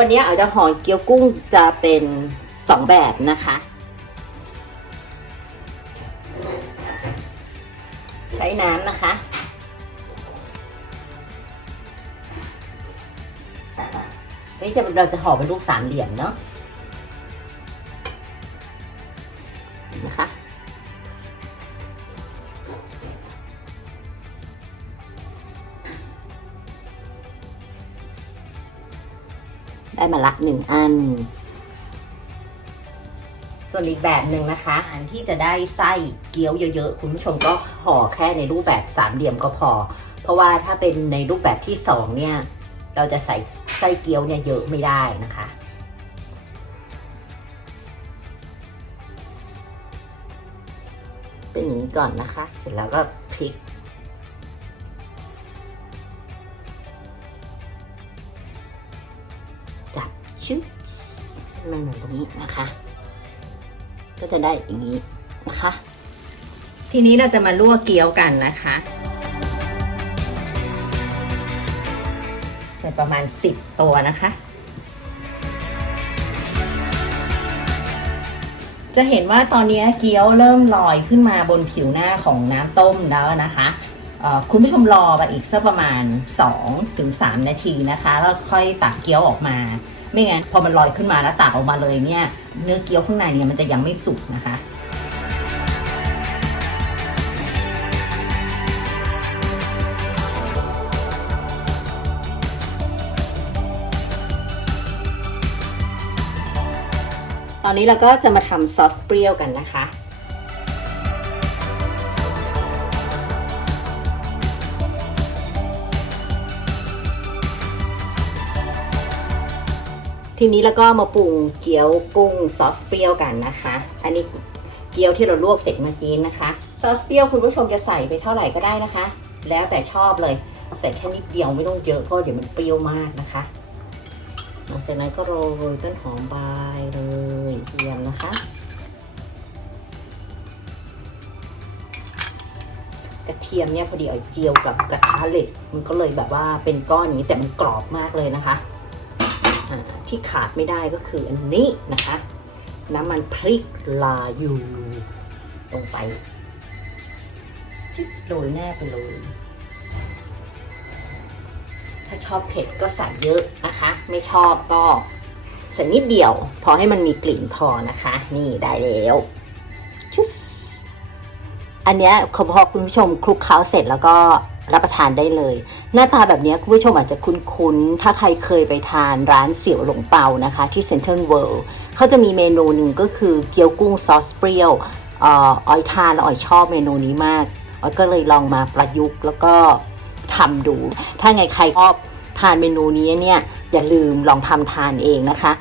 วันนี้เอาจะห่อเกี๊ยวกุ้งจะเป็นสองแบบนะคะ ใช้น้ำนะคะนี่จะเราจะห่อเป็นลูกสามเหลี่ยมเนาะนะคะ ได้มาละหนึ่งอัน ส่วนอีกแบบหนึ่งนะคะ อันที่จะได้ไส้เกี๊ยวเยอะๆ คุณผู้ชมก็ห่อแค่ในรูปแบบสามเหลี่ยมก็พอ เพราะว่าถ้าเป็นในรูปแบบที่สองเนี่ย เราจะใส่ไส้เกี๊ยวเนี่ยเยอะไม่ได้นะคะเป็นอย่างนี้ก่อนนะคะ เสร็จแล้วก็พลิก จับชึบมันเหมือนตรงนี้นะคะ ก็จะได้อย่างนี้นะคะ ทีนี้เราจะมาลวกเกี๊ยวกันนะคะ ใส่ประมาณ 10 ตัวนะคะ จะเห็นว่าตอนนี้เกี๊ยวเริ่มลอยขึ้นมาบนผิวหน้าของน้ำต้มแล้วนะคะ คุณผู้ชมรอไปอีกสักประมาณ 2-3 นาทีนะคะ แล้วค่อยตักเกี๊ยวออกมา ไม่งั้นพอมันลอยขึ้นมาแล้วตักออกมาเลยเนี่ย เนื้อเกี๊ยวข้างในเนี่ยมันจะยังไม่สุกนะคะตอนนี้เราก็จะมาทำซอสเปรี้ยวกันนะคะ ทีนี้แล้วก็มาปรุงเกี๊ยวกุ้งซอสเปรี้ยวกันนะคะ อันนี้เกี๊ยวที่เราลวกเสร็จเมื่อกี้นะคะ ซอสเปรี้ยวคุณผู้ชมจะใส่ไปเท่าไหร่ก็ได้นะคะ แล้วแต่ชอบเลยใส่แค่นิดเดียวไม่ต้องเยอะเพราะเดี๋ยวมันเปรี้ยวมากนะคะ หลังจากนั้นก็โรยต้นหอมบายเลยเทียมนะคะ กระเทียมเนี่ยพอดีเอาเจียวกับกระทะเหล็กมันก็เลยแบบว่าเป็นก้อนนี้แต่มันกรอบมากเลยนะคะ ที่ขาดไม่ได้ก็คืออันนี้นะคะ น้ำมันพริกลาอยู่ลงไปจิ๊บโรยแน่ไปเลยถ้าชอบเผ็ดก็ใส่เยอะนะคะ ไม่ชอบก็ใส่นิดเดียว พอให้มันมีกลิ่นพอนะคะ นี่ได้แล้วชุบอันเนี้ยพอคุณผู้ชมคลุกเคล้าเสร็จแล้วก็ รับประทานได้เลย หน้าตาแบบนี้คุณผู้ชมอาจจะคุ้นๆ ถ้าใครเคยไปทานร้านเสี่ยวหลงเปานะคะ ที่เซ็นทรัลเวิลด์เขาจะมีเมนูหนึ่งก็คือเกี๊ยวกุ้งซอสเปรี้ยวอออยทานออยชอบเมนูนี้มากออยก็เลยลองมาประยุกต์แล้วก็ทำดู ถ้าไงใครชอบทานเมนูนี้เนี่ยอย่าลืมลองทำทานเองนะคะ